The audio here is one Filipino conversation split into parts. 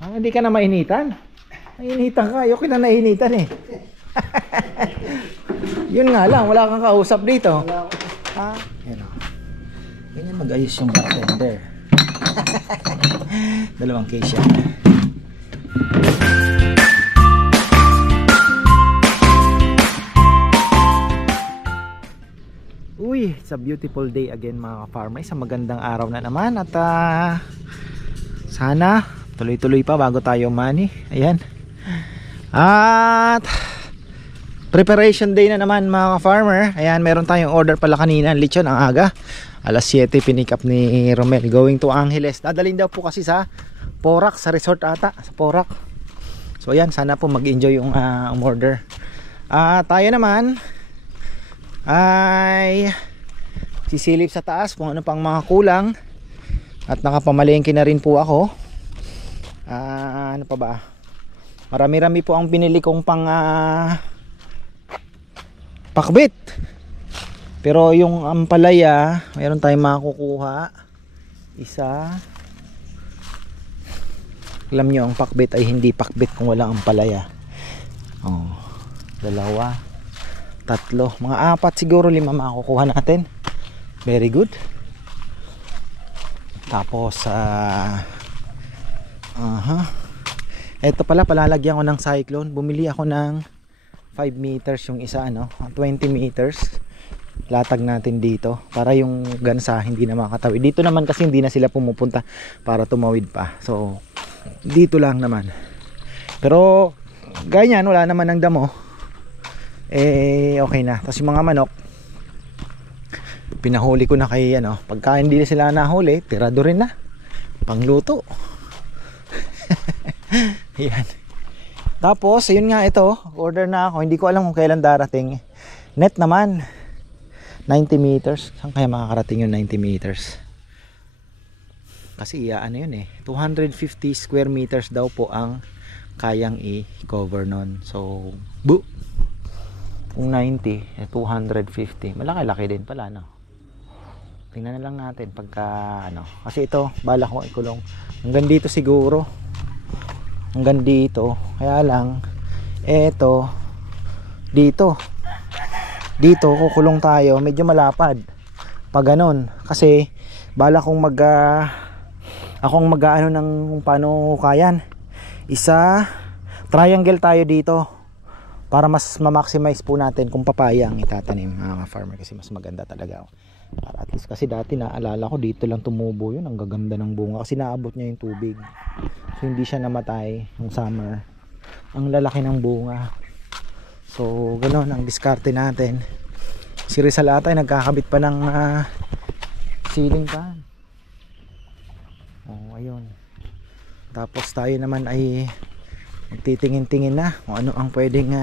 Hindi ka na mainitan? Mainitan ka, ayoko na nainitan eh. Yun nga lang, wala kang kausap dito. Ha? Yan o. Ganyan mag-ayos yung bartender. Dalawang case yan. Uy, it's a beautiful day again mga ka-farmer. Isang magandang araw na naman. At sana tuloy-tuloy pa bago tayo mani. Ayan. At preparation day na naman mga ka-farmer. Ayan, meron tayong order pala kanina. Lechon ang aga. Alas 7 pinick up ni Romel. Going to Angeles. Dadalhin daw po kasi sa Porac, sa resort ata. Sa Porac. So ayan, sana po mag-enjoy yung order. Tayo naman ay sisilip sa taas kung ano pang mga kulang. At nakapamalengke na rin po ako. Ano pa ba? Marami-rami po ang binili kong pang pakbit. Pero yung ampalaya, mayroon tayong makukuha. Isa. Alam nyo, ang pakbit ay hindi pakbit kung walang ampalaya. Dalawa, tatlo, mga 4 siguro, 5 makukuha natin. Very good. Tapos eto pala, palalagyan ko ng cyclone. Bumili ako ng 5 meters yung isa, 20 meters. Latag natin dito para yung gansa hindi na makatawid. Dito naman kasi hindi na sila pumupunta para tumawid pa. So dito lang naman. Pero ganyan, wala naman ng damo. Okay na. Tapos yung mga manok, pinahuli ko na kay pagka hindi sila nahuli, tirado rin na. Pangluto. Yan. Tapos, yun nga ito, order na ako. Hindi ko alam kung kailan darating. Net naman. 90 meters. Saan kaya makakarating yung 90 meters? Kasi yun 250 square meters daw po ang kayang i-cover nun. So, kung 90, 250. Malaki-laki din pala, Tingnan na lang natin pagka kasi ito, bala ko ikulong hanggang dito siguro. Hanggang dito. Kaya lang eto dito kukulong tayo, medyo malapad pag ganun. Kasi bala kong akong mag-aano ng paano kayan. Isa triangle tayo dito para mas ma-maximize po natin kung papaya ang itatanim mga farmer, kasi mas maganda talaga. Para at least, kasi dati naalala ko dito lang tumubo yun, ang gaganda ng bunga kasi naabot niya yung tubig. So hindi siya namatay yung summer. Ang lalaki ng bunga. So ganoon ang diskarte natin. Si Rizal ata ay nagkakabit pa ng ceiling fan. Ayun. Tapos tayo naman ay magtitingin-tingin na kung ano ang pwedeng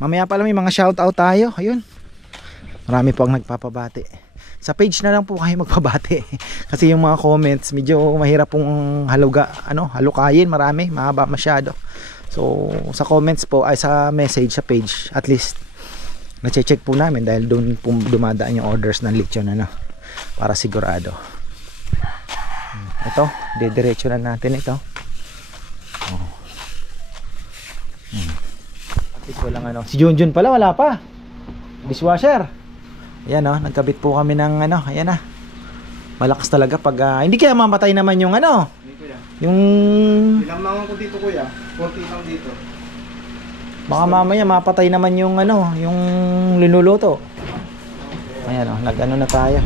mamaya pala may mga shoutout tayo. Ayun. Marami po ang nagpapabati. Sa page na lang po kayo magpabati. Kasi yung mga comments medyo mahirap pong halukayin, marami, mahaba masyado. So sa comments po ay sa message sa page, at least na-check po namin dahil doon po dumadaan yung orders ng lechon para sigurado. Ito, didiretso na natin ito. At least walang si Junjun pala wala pa. Dishwasher. Ayan nagkabit po kami ng ayan na. Malakas talaga pag hindi kaya mamatay naman yung yung ilang mangon ko dito kuya, 40 lang dito. Baka mamaya mapatay naman yung yung linuluto. Ayan na tayo,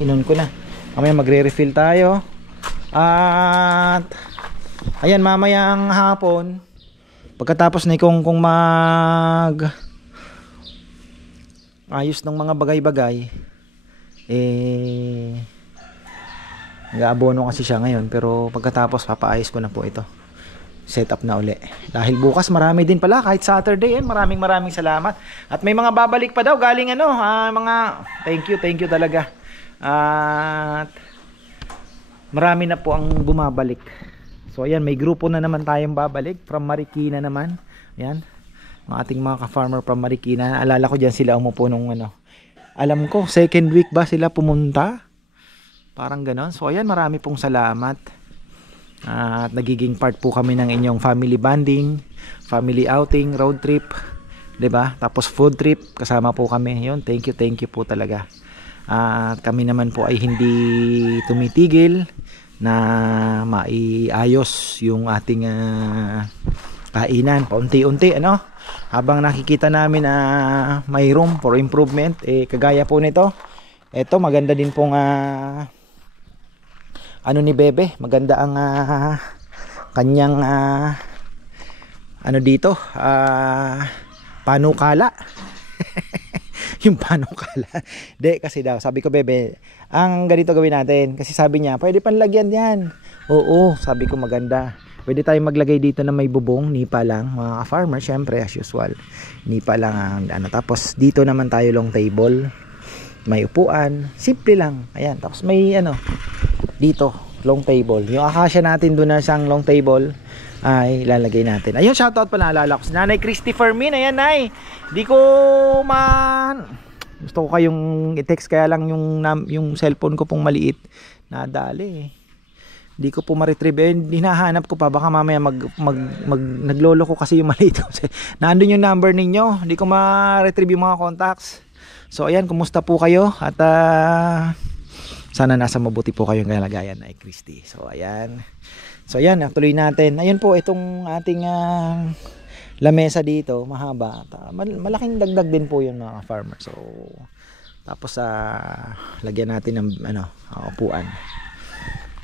inon ko na. Mamaya magre-refill tayo. At ayan, mamaya ang hapon pagkatapos na kung ayos ng mga bagay-bagay nag-aabono kasi siya ngayon, pero pagkatapos papaayos ko na po ito, set up na uli dahil bukas marami din pala kahit Saturday. Maraming salamat at may mga babalik pa daw galing mga thank you talaga. At marami na po ang bumabalik. So ayan, may grupo na naman tayong babalik from Marikina naman. Ayan, ang ating mga ka-farmer from Marikina. Alala ko dyan sila umupo nung alam ko second week ba sila pumunta, parang ganon. So ayan, marami pong salamat. At nagiging part po kami ng inyong family bonding, family outing, road trip, 'di ba? Tapos food trip, kasama po kami. 'Yun, thank you po talaga. At kami naman po ay hindi tumitigil na maiayos yung ating kainan paunti-unti, ano? Habang nakikita namin na may room for improvement, kagaya po nito. Ito maganda din pong ano ni Bebe, maganda ang kanyang ano dito, panukala. Yung panukala. De, kasi daw, sabi ko, Bebe, ang ganito gawin natin. Kasi sabi niya, pwede panlagyan yan. Oo, sabi ko maganda. Pwede tayong maglagay dito na may bubong, nipa lang. Mga farmer, syempre, as usual. Nipa lang ang ano. Tapos, dito naman tayo long table. May upuan. Simple lang. Ayan. Tapos, may ano, dito, long table. Yung akasya natin doon na siyang long table ay ilalagay natin. Ayun, shoutout pa, naalala ko si Nanay Christy Fermin. Ayan, Nay. Di ko gusto ko kayong i-text, kaya lang yung cellphone ko pong maliit nadali. Di ko po ma-retrieve. Hinahanap ko pa, baka mamaya naglolo ko kasi yung maliit. Nandun yung number ninyo. Di ko ma-retrieve yung mga contacts. So ayan, kumusta po kayo? At sana nasa mabuti po kayong kalagayan, Nay Christy. So ayan. So ayan, tuloy natin. Ayun po, itong ating lamesa dito, mahaba. Malaking dagdag din po yun, mga farmer. So tapos lagyan natin ng upuan.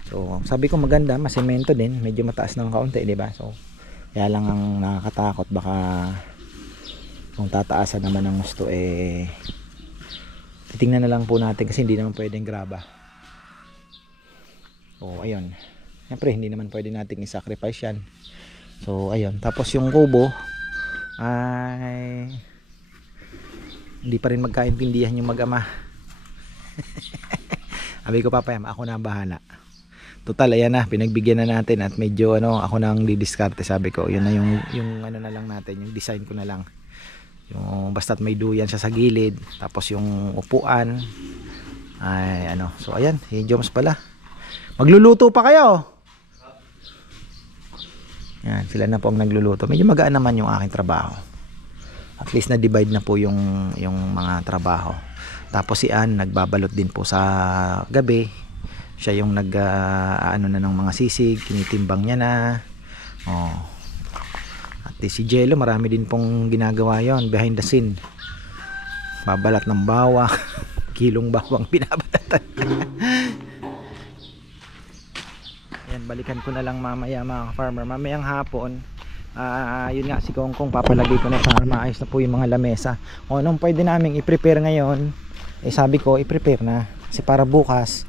So sabi ko maganda, masemento din, medyo mataas ng kaunti, di ba? So kaya lang ang nakakatakot, baka kung tataasan naman ng gusto, titingnan na lang po natin kasi hindi naman pwedeng graba. So ayun. Siyempre hindi naman pwede nating i-sacrifice yan. So ayun, tapos yung kubo ay hindi pa rin magkaintindihan yung mag-ama. Sabi ko, papayam, ako na ang bahala. Total, ayan na, pinagbigyan na natin at medyo ako nang didiskarte. Sabi ko, yun na yung ano na lang natin, yung design ko na lang. Yung basta't may duyan siya sa gilid, tapos yung upuan ay so ayan, yung Joms pala. Magluluto pa kayo? Yan, sila na po ang nagluluto. Medyo magaan naman yung aking trabaho. At least na-divide na po yung mga trabaho. Tapos si Ann, nagbabalot din po sa gabi. Siya yung ano na ng mga sisig, kinitimbang niya na. At si Jello, marami din pong ginagawa yon behind the scene. Babalat ng bawang, kilong bawang binabalatan. Yan, balikan ko na lang mamaya, mga farmer. Mamayang hapon, yun nga, si Kongkong papalagay ko na para maayos na po yung mga lamesa. O anong pwede namin i-prepare ngayon, sabi ko i-prepare na kasi para bukas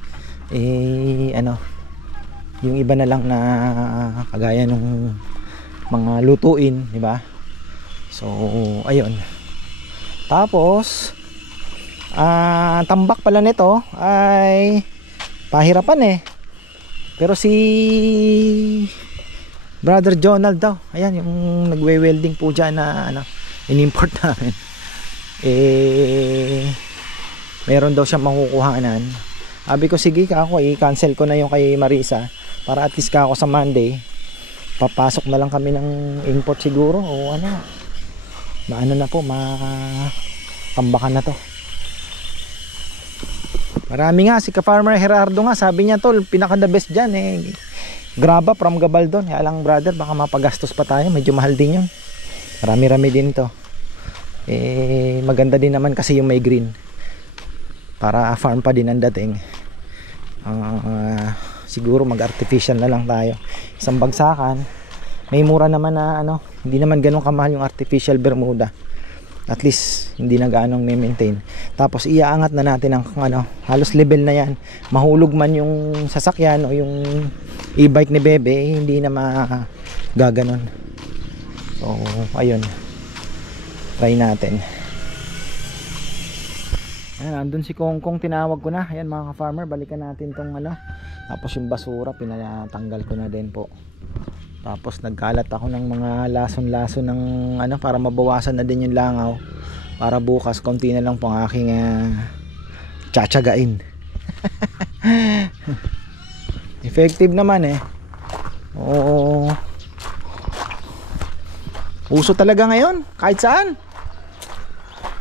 yung iba na lang na kagaya nung mga lutuin, di ba? So ayun. Tapos tambak pala nito ay pahirapan pero si Brother Jonald daw, ayan, yung nagwe-welding po dyan na in-import namin, meron daw siyang makukuhanan. Sabi ko, sige ako, i-cancel ko na yung kay Marisa para at least ako sa Monday papasok na lang kami ng import siguro, o na po, tambakan na to. Marami nga, si ka-farmer Gerardo nga, sabi niya, tol, pinaka the best dyan graba from Gabaldon. Kaya lang, brother, baka mapagastos pa tayo, medyo mahal din yun. Marami-rami din to. Maganda din naman kasi yung may green, para farm pa din ang dating. Siguro mag-artificial na lang tayo. Isang bagsakan, may mura naman na hindi naman ganun kamahal yung artificial Bermuda. At least hindi na gaanong maintain. Tapos iaangat na natin ang halos level na yan. Mahulog man yung sasakyan o yung e-bike ni Bebe, hindi na magaganon. So ayun, try natin. Ayan, andun si Kongkong, tinawag ko na. Ayan, mga ka-farmer, balikan natin tong tapos yung basura pinatanggal ko na din po. Tapos nagkalat ako ng mga lason-lason ng para mabawasan na din yung langaw, para bukas konti na lang po ang aking tsatsagain. Effective naman Oo. Uso talaga ngayon, kahit saan.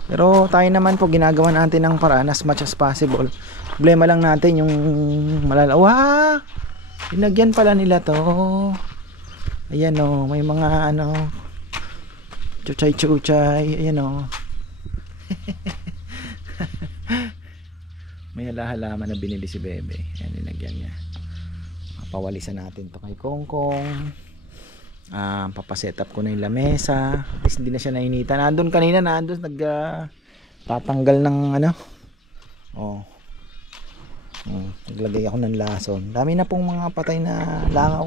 Pero tayo naman po, ginagawa natin ng paraan as much as possible. Problema lang natin yung malalawa. Dinagyan pala nila to. Ayan o, may mga ano, chuchay-chuchay. Ayan o. May halaman na binili si Bebe. Ayan, dinagyan niya. Pawalisan natin to kay Kongkong. Papaset up ko na yung lamesa. At least hindi na siya nainita. Nandun kanina, nandun tatanggal ng ano. Naglagay ako ng lason. Dami na pong mga patay na langaw.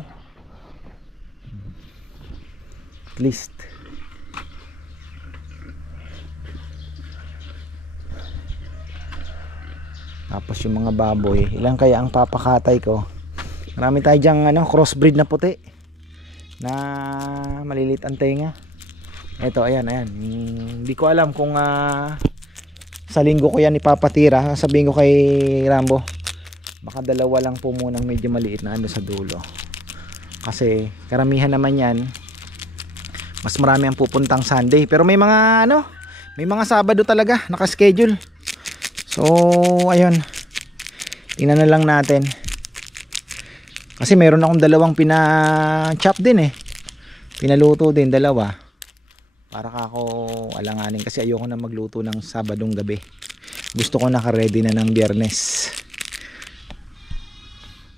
At least tapos yung mga baboy, ilang kaya ang papakatay ko. Marami tayo dyang ano, crossbreed na puti na malilit ang tenga. Eto, ayan. Hindi ko alam kung sa linggo ko yan ipapatira. Sabihin ko kay Rambo, baka dalawa lang po munang medyo maliit na ano sa dulo. Kasi karamihan naman yan, mas marami ang pupuntang Sunday. Pero may mga ano, may mga Sabado talaga naka-schedule. So, ayun. Tingnan na lang natin. Kasi meron akong dalawang pina-chop din eh. Pinaluto din, dalawa. Para ako alanganin kasi ayoko na magluto ng Sabadong gabi. Gusto ko naka-ready na ng Biyernes.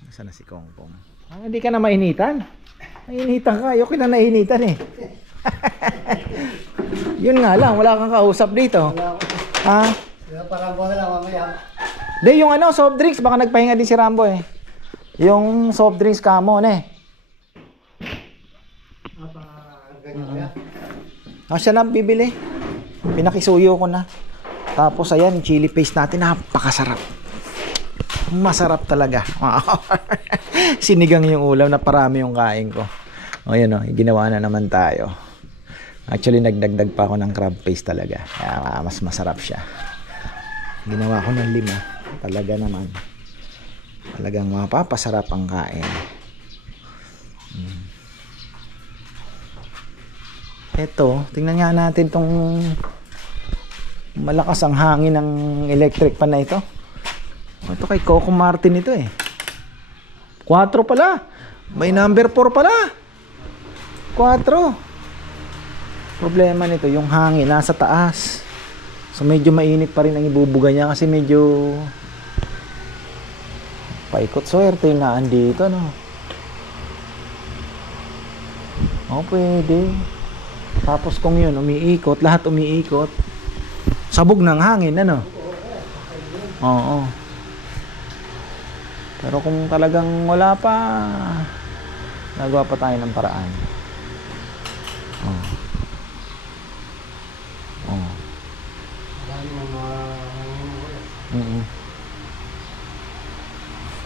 Nasaan na si Kongkong? Hindi ka na mainitan? Nainitan ka, ayoko na nainitan eh. Yun nga lang, wala kang kausap dito. Ha? Parang na lang mamaya. De, yung ano, soft drinks, baka nagpahinga din si Rambo eh. Yung soft drinks kamo eh. Siya na bibili. Pinakisuyo ko na. Tapos ayan, chili paste natin, napakasarap. Masarap talaga. Sinigang yung ulam na parami yung kain ko. O yan o, ginawa na naman tayo. Actually, nagdagdag pa ako ng crab paste talaga. Kaya mas masarap siya. Ginawa ko ng 5. Talaga naman. Talagang mapapasarap ang kain. Eto, tingnan nga natin tong malakas ang hangin ng electric pan na ito. Ito kay Coco Martin ito eh. 4 pala. May number 4 pala. 4. Problema nito, yung hangin nasa taas. So medyo mainit pa rin ang ibubuga niya kasi medyo paikot. Swerte yung naan dito, no? Pwede. Tapos kung yun, umiikot, lahat umiikot. Sabog ng hangin, ano? Oo. Pero kung talagang wala pa, nagawa pa tayo ng paraan.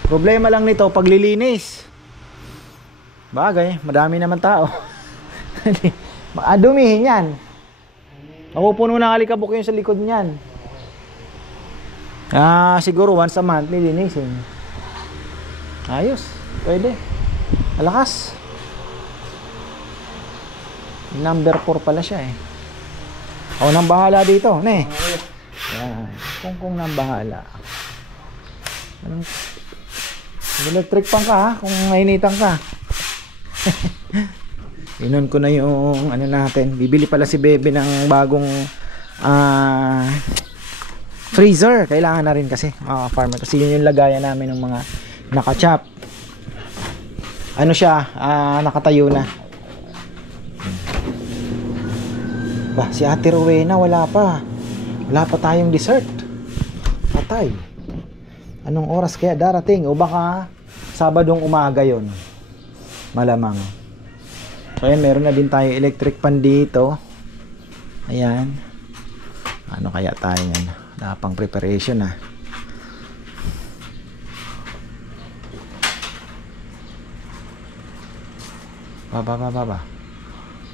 Problema lang nito, paglilinis. Bagay, madami naman tao. Dumihin yan. Mapupuno ng alikabok yun sa likod niyan. Siguro once a month nilinisin. Ayos, pwede. Malakas. Number 4 pala siya eh. Ako nang bahala dito, ne. Yan. Kung nang bahala. Anong electric pan ka ha, kung nainitan ka. Inon ko na yung ano natin. Bibili pala si Bebe ng bagong freezer. Kailangan na rin kasi mga farmer. Kasi yun yung lagayan namin ng mga nakachop. Ano siya, nakatayo na. Si Ate Rowena wala pa. Wala pa tayong dessert. Patay. Anong oras kaya darating? O baka Sabadong umaga yon, malamang. So ayan, meron na din tayo electric pan dito. Ayan. Ano kaya tayo yan? Napang preparation na. Baba.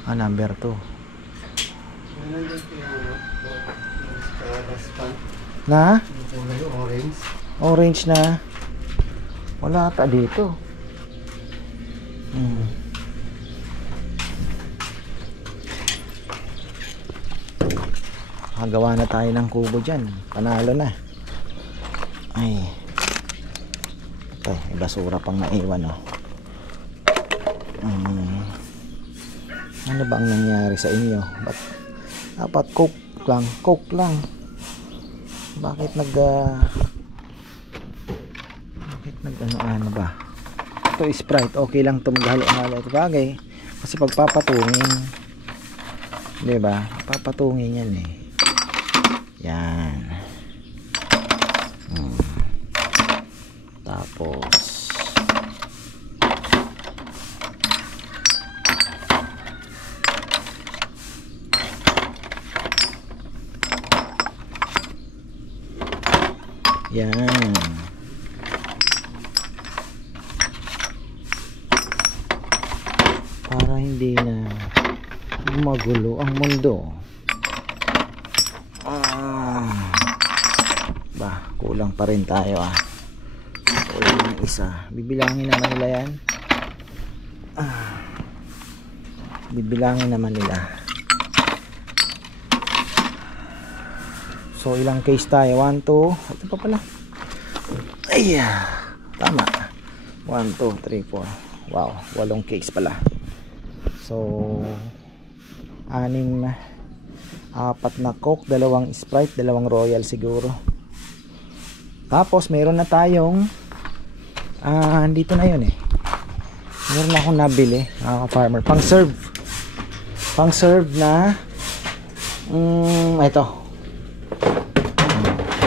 Number 2. Na? Orange na. Wala ata dito. Magawa na tayo ng kubo dyan. Panalo na. Ay. Ito, may basura pang naiwan, oh. Ano bang nangyari sa inyo? Ba't dapat coke lang? Coke lang. Bakit ano ba? Ito Sprite, okay lang ito maghalo-halo. Ito bagay. Kasi pagpapatungin, diba? Papatungin yan eh. Yan. Tapos yan. Para hindi na magulo ang mundo. Kulang pa rin tayo, kulang ng isa. Bibilangin naman nila yan. Bibilangin naman nila. So ilang case tayo? 1, 2. Ito pa pala. Ay, tama. 1, 2, 3, 4. Wow, 8 case pala. So 6 na. 4 na Coke, 2 Sprite, 2 Royal siguro. Tapos meron na tayong dito na yun eh. Meron na akong nabili, farmer. Pang serve na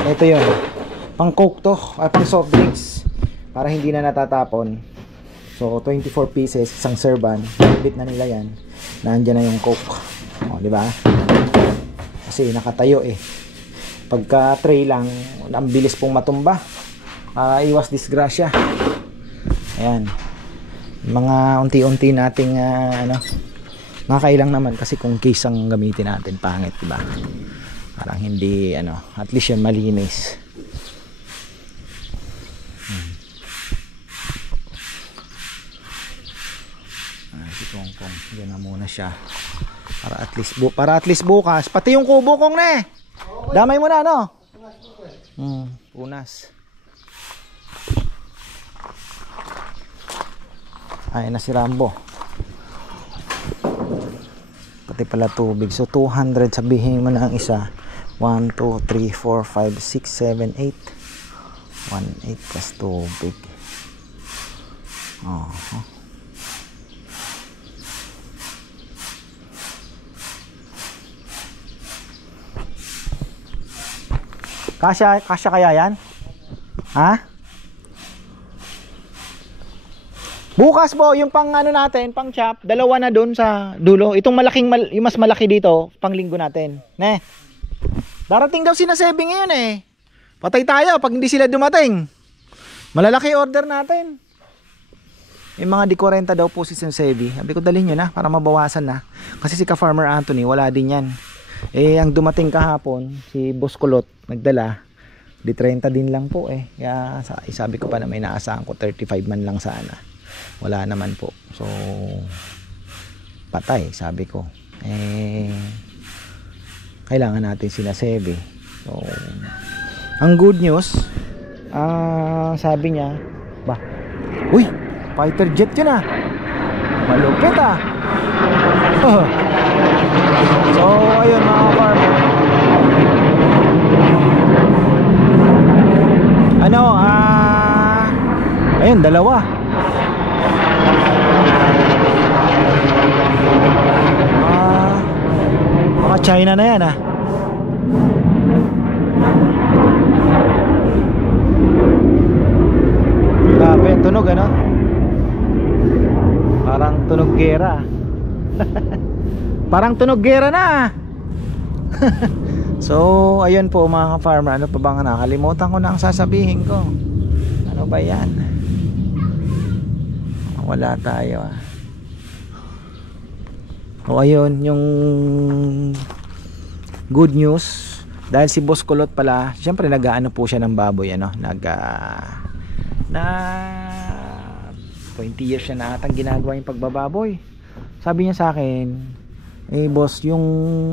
ito yun. Pang Coke to, pang soft drinks. Para hindi na natatapon. So 24 pieces, isang serban. Bit na nila yan. Nandiyan na yung Coke. Di ba? Kasi nakatayo eh. Pagka tray lang, ang bilis pong matumba. Iwas disgrasya. Ayan. Mga unti-unti nating nakakailang naman kasi kung case ang gamitin natin, pangit, diba? Parang hindi at least yan malinis. Si Kongkong, yan na muna siya. Para at least bukas, pati yung kubo kong damay mo na, punas. Ay na si Rambo. Pati pala tubig. So 200, sabihin mo na ang isa. 1, 2, 3, 4, 5, 6, 7, 8. 1, 8 plus tubig. Kasya kaya yan? Bukas po, yung pang natin, pang chop, 2 na doon sa dulo. Itong yung mas malaki dito, pang linggo natin. Darating daw sina Sebi ngayon eh. Patay tayo pag hindi sila dumating. Malalaki order natin. Yung mga di 40 daw po si Sebi. Sabi ko dalhin nyo na para mabawasan na. Kasi si Ka-Farmer Anthony, wala din yan. Ang dumating kahapon, si Boss Kulot, nagdala. Di 30 din lang po eh. Kaya sabi ko pa na may naasahan ko 35 man lang sana. Wala naman po. So patay sabi ko. Kailangan natin sila Sebi. So ang good news, sabi niya, uy, fighter jet yun malupit So ayun mga farmer, ayun 2. Mga China na yan grabe tunog parang tunog gera. Parang tunog gera na. So ayun po mga ka-farmer, ano pa bang nakalimutan ko na ang sasabihin ko. Ano ba yan? Wala tayo O ayun, yung good news, dahil si Boss Kulot pala, syempre 20 years siya na atang ginagawa yung pagbababoy. Sabi niya sa akin, eh boss, yung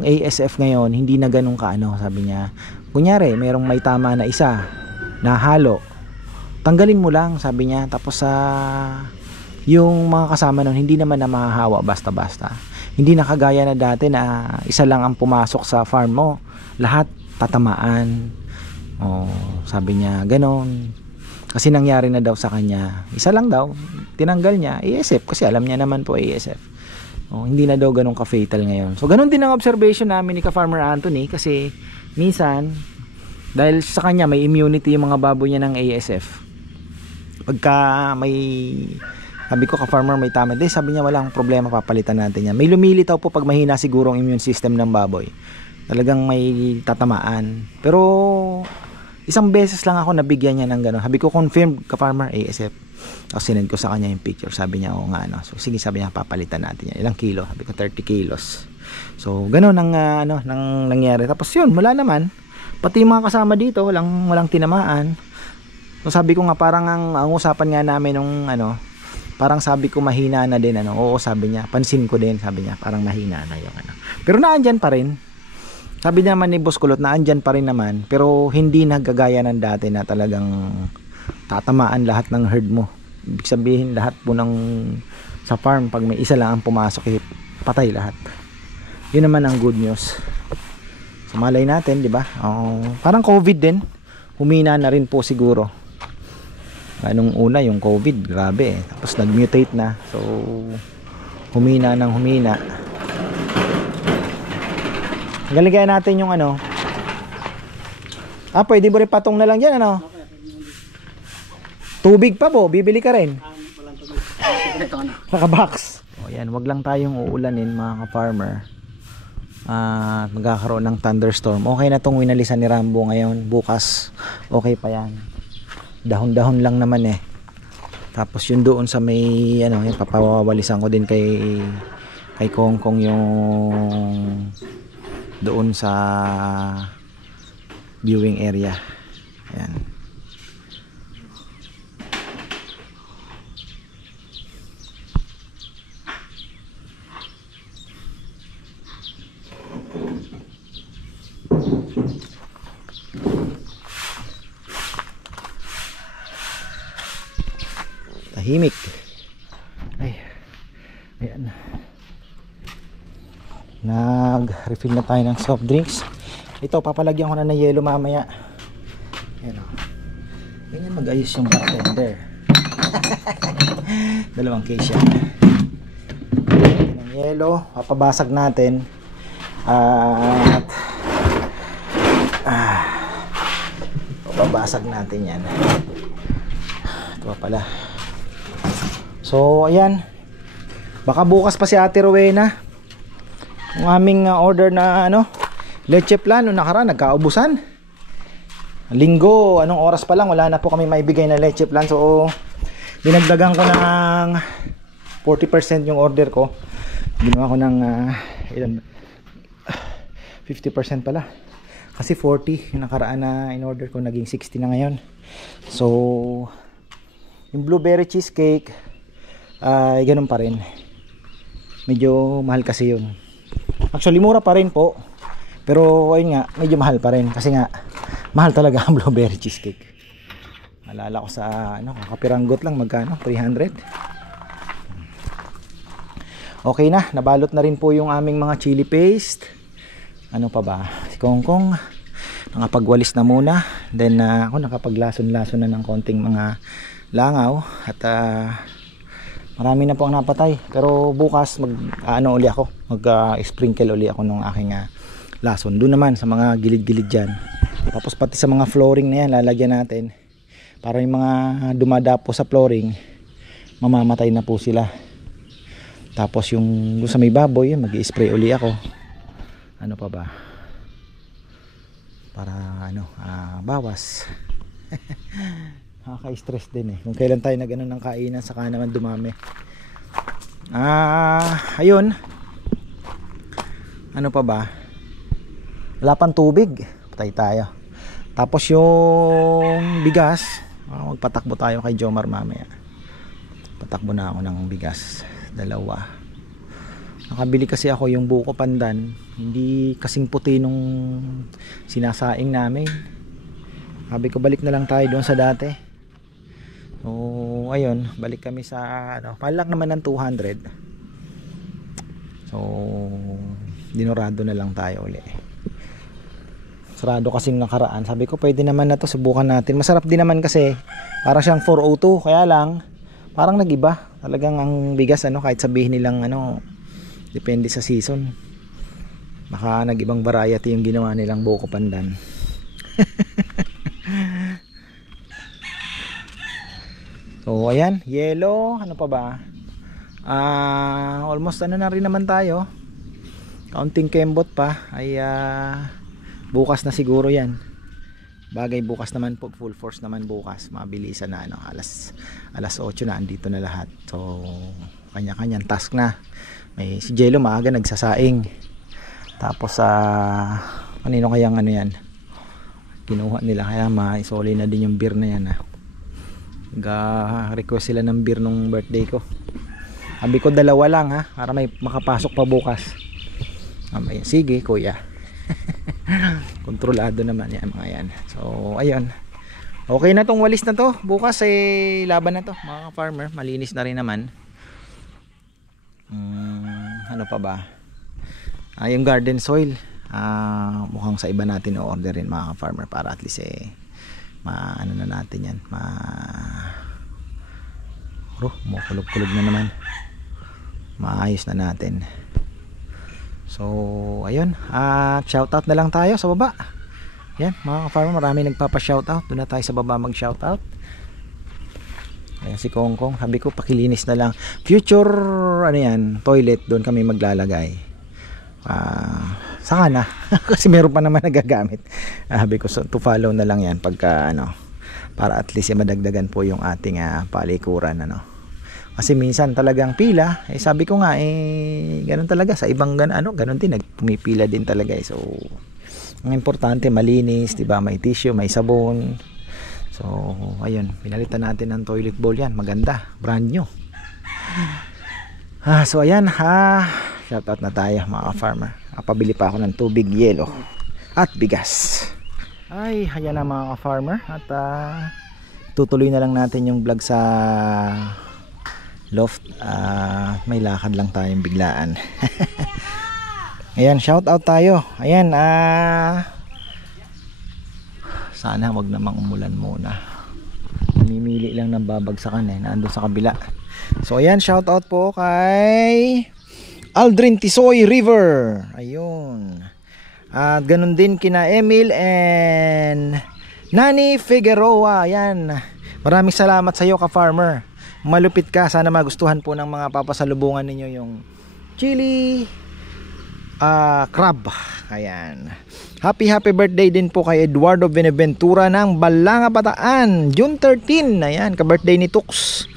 ASF ngayon hindi na ganun kaano. Sabi niya, kunyari merong may tama na isa na halo, tanggalin mo lang, sabi niya. Tapos sa yung mga kasama nun hindi naman na mahahawa basta-basta. Hindi na kagaya na dati na isa lang ang pumasok sa farm mo, lahat tatamaan. Oh, sabi niya ganon. Kasi nangyari na daw sa kanya, isa lang daw tinanggal niya ASF, kasi alam niya naman po ASF. Oh, hindi na daw ganun ka-fatal ngayon. So ganun din ang observation namin ni Ka-Farmer Anthony, kasi minsan dahil sa kanya may immunity yung mga baboy niya ng ASF. Pagka may, sabi ko Ka-Farmer may tama din, sabi niya walang problema, papalitan natin yan. May lumilitaw po pag mahina siguro ang immune system ng baboy, talagang may tatamaan. Pero isang beses lang ako nabigyan niya ng gano'n. Sabi ko, confirm Ka-Farmer ASF. Tapos sinend ko sa kanya yung picture. Sabi niya, oo nga, ano. So sige, sabi niya, papalitan natin yan. Ilang kilo? Sabi ko, 30 kilos. So gano'n ang nang nangyari. Tapos yun, wala naman. Pati yung mga kasama dito, walang tinamaan. So sabi ko nga, parang ang usapan nga namin nung parang sabi ko mahina na din. Oo, sabi niya, pansin ko din. Sabi niya, parang mahina na yung Pero naandyan pa rin. Sabi naman ni Boss Kulot na andyan pa rin naman, pero hindi nagagaya ng dati na talagang tatamaan lahat ng herd mo. Ibig sabihin lahat po ng sa farm, pag may isa lang ang pumasok, patay lahat. Yun naman ang good news. So malay natin, di ba? Parang COVID din, humina na rin po siguro. Anong una yung COVID, grabe eh. Tapos nag-mutate na, so humina ng humina. Galigay natin yung pwede mo rin patong na lang dyan, Tubig pa po, bibili ka rin. Naka-box. O yan, wag lang tayong uulanin mga ka-farmer. Magkakaroon ng thunderstorm. Okay na tong winalisan ni Rambo ngayon. Bukas, okay pa yan. Dahon-dahon lang naman eh. Tapos yun doon sa may, yung papawawalisan ko din kay Kongkong yung doon sa viewing area. Ayan. Tahimik. Ayan. Nag-refill na tayo ng soft drinks. Ito, papalagyan ko na ng yelo mamaya. Ayan o. Ganyan mag-ayos yung bartender. Dalawang case yan. Ng yelo, papabasag natin. At papabasag natin yan. Ito pala. So, ayan. Baka bukas pa si Ate Rowena. Yung aming order na leche plan nung nakaraan, nagkaubusan. Linggo, anong oras pa lang, wala na po kami maibigay na leche plan. So dinagdagan ko ng 40% yung order ko. Ginawa ko ng 50% pala. Kasi 40 yung nakaraan na in order ko, naging 60 na ngayon. So yung blueberry cheesecake ay ganun pa rin. Medyo mahal kasi yun. Actually mura pa rin po, pero ayun nga, medyo mahal pa rin kasi nga mahal talaga ang blueberry cheesecake. Alala ko sa kakapiranggot lang, magkano? 300. Okay na, nabalot na rin po yung aming mga chili paste. Ano pa ba? Si Kongkong nakapagwalis na muna. Then ako nakapaglason-lason na ng konting mga langaw. At marami na po ang napatay. Pero bukas uli ako. Mag-sprinkle uli ako ng aking lason. Doon naman sa mga gilid-gilid dyan. Tapos pati sa mga flooring na yan, lalagyan natin. Para yung mga dumadapo sa flooring, mamamatay na po sila. Tapos yung doon sa may baboy, mag-i-spray uli ako. Ano pa ba? Para bawas. Nakaka-stress din eh. Kung kailan tayo na ganun ng kainan, saka naman dumami. Ayun. Ano pa ba? Wala pang tubig. Patay tayo. Tapos yung bigas, magpatakbo tayo kay Jomar mamaya. Patakbo na ako ng bigas, dalawa. Nakabili kasi ako yung buko pandan, hindi kasing puti nung sinasaing namin. Sabi ko balik na lang tayo doon sa dati. So ayun, balik kami sa ano, palak naman ng 200. So dinorado na lang tayo uli. Sarado kasing nakaraan. Sabi ko pwede naman na to, subukan natin. Masarap din naman kasi, para siyang 402. Kaya lang parang nagiba talagang ang bigas, ano, kahit sabihin nilang ano, depende sa season, baka nag-ibang variety yung ginawa nilang buko pandan. So ayan, yellow, ano pa ba, almost ano na rin naman tayo, kaunting kembot pa ay bukas na siguro yan. Bagay bukas naman po, full force naman bukas, mabilisan na, ano, alas 8 na andito na lahat. So kanya-kanyang task na. May si Jello maaga nagsasaing, tapos kanino kayang ano yan kinuha nila, kaya maisoli na din yung beer na yan. Request sila ng beer nung birthday ko. Sabi ko dalawa lang para may makapasok pa bukas. Sige kuya. Kontrolado naman yan mga yan. So ayun, okay na tong walis na to. Bukas laban na to mga farmer. Malinis na rin naman. Ano pa ba, yung garden soil, mukhang sa iba natin o-orderin mga farmer, para at least ano na natin yan, kulog-kulog na naman, maayos na natin. So ayun, shoutout na lang tayo sa baba. Yan mga farmer, marami nagpapa-shoutout. Doon na tayo sa baba mag-shoutout. Ayan si Kongkong, sabi ko pakilinis na lang. Future ano yan, toilet, doon kami maglalagay. Saka na kasi meron pa naman nagagamit. Sabi ko to follow na lang yan pagka ano, para at least madagdagan po yung ating palikuran, ano. Kasi minsan talagang pila, sabi ko nga ganun talaga sa ibang ganun din, pumipila din talaga So ang importante malinis, 'di ba? May tissue, may sabon. So ayun, pinalitan natin ng toilet bowl yan, maganda, brand new. So ayan, shoutout na tayo mga farmer. Pabili pa ako ng tubig, yelo at bigas. Ay, ayan na mga farmer, at tutuloy na lang natin yung vlog sa loft. May lakad lang tayong biglaan. Ayan, shoutout tayo. Ayan, sana wag namang umulan muna. Namimili lang ng babagsakan naandun sa kabila. So ayan, shout out po kay Aldrin Tisoy River. Ayun. At ganun din kina Emil and Nani Figueroa. Ayan. Maraming salamat sa iyo ka-farmer. Malupit ka. Sana magustuhan po ng mga papasalubungan ninyo yung chili crab. Ayan. Happy birthday din po kay Eduardo Beneventura ng Balanga Bataan, June 13. Ayan, ka-birthday ni Tux.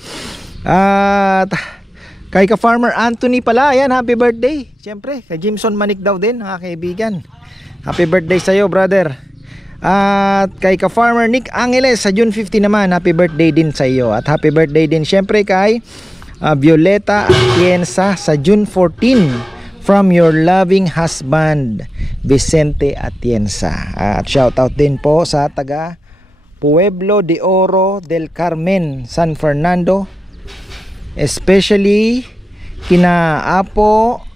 At kay ka-farmer Anthony pala, ayan, happy birthday. Siyempre, kay Jimson Manik daw din, mga kaibigan. Happy birthday sa iyo, brother. At kay ka-farmer Nick Angeles sa June 15 naman, happy birthday din sa iyo. At happy birthday din siyempre kay Violeta Atienza sa June 14. From your loving husband Vicente Atienza. At shoutout din po sa taga Pueblo de Oro del Carmen, San Fernando, especially kina Apo,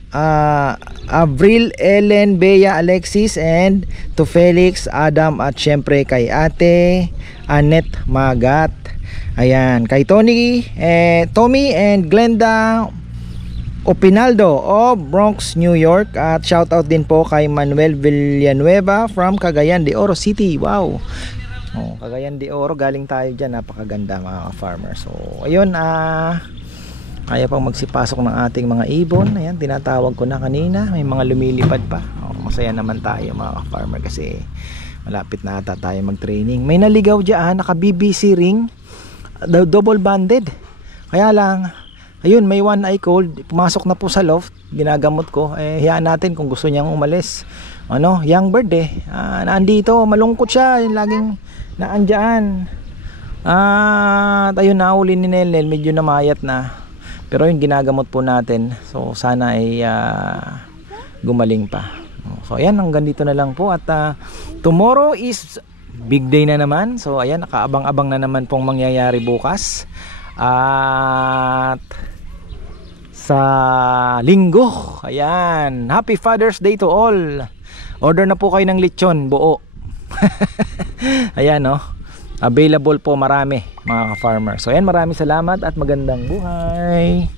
Avril, Ellen, Bea, Alexis, and to Felix, Adam, at syempre kay Ate Annette Magat. Ayan, kay Tommy and Glenda Opinaldo of Bronx, New York. At shoutout din po kay Manuel Villanueva from Cagayan de Oro City. Wow, Cagayan de Oro, galing tayo dyan, napakaganda mga farmer. So ayun, kaya pang magsipasok ng ating mga ibon. Ayan, tinatawag ko na kanina, may mga lumilipad pa. Masaya naman tayo mga farmer kasi malapit na ata tayo mag training. May naligaw dyan, naka BBC ring, double banded. Kaya lang ayun, may one eye cold, pumasok na po sa loft, ginagamot ko. Hiyaan natin kung gusto niyang umalis. Young bird naandito, malungkot siya, laging naandyan. At ayun, nahuli ni Nelnel, medyo namayat na. Pero yun, ginagamot po natin. So sana ay gumaling pa. So ayan, hanggang dito na lang po. At tomorrow is big day na naman. So ayan, nakaabang-abang na naman pong mangyayari bukas. At sa linggo, ayan, Happy Father's Day to all. Order na po kayo ng lechon buo. Ayan, no, available po marami mga ka-farmer. So ayan, maraming salamat at magandang buhay.